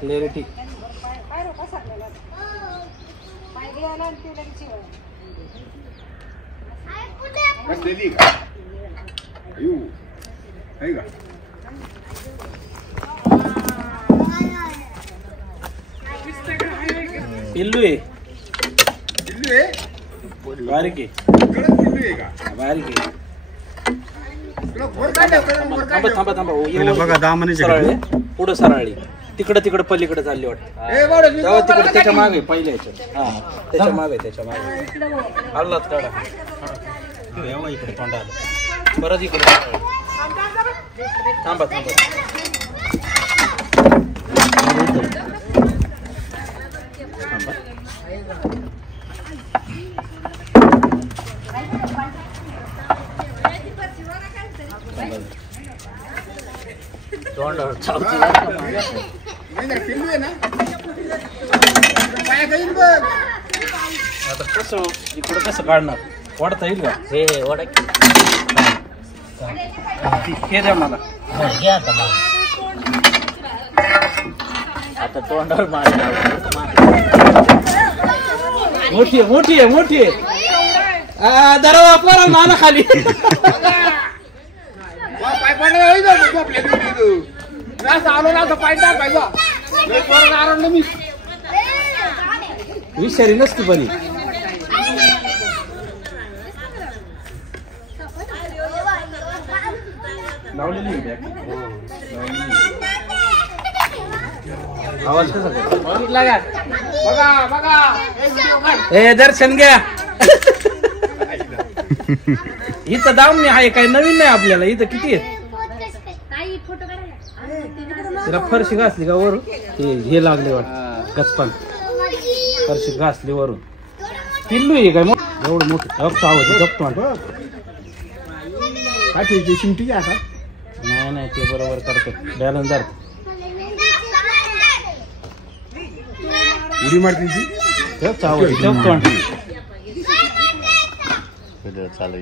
clarity पिल्लू आहे बारीक आहे बारीक आहे थांबा थांबा पुढं सरळली तिकडं पलीकडे चालली वाटतं तेव्हा तिकडे त्याच्या मागे पहिल्या याच्यात हा त्याच्या मागे हल्लाच काढा इकडे तोंडाला परत इकडे थांबा आता कसं इकडं कसं काढणार वाढता येईल का हे हे द्या मला आता तोंडावर मोठी आहे दरवा पोरा नाना खाली विषारी नसती पण आवाज कसा हे दर्शन घ्या इथं दाम आहे काही नवीन नाही आपल्याला इथं किती आहे तिला फरशी घासली का वरून हे लागले वाटत गचपान फरशी घासली वरून पिल्लू आहे काय एवढं मोठं जपतो शिमटी आता नाही ते बरोबर करतो बॅलन्स धर उडी मारते चालू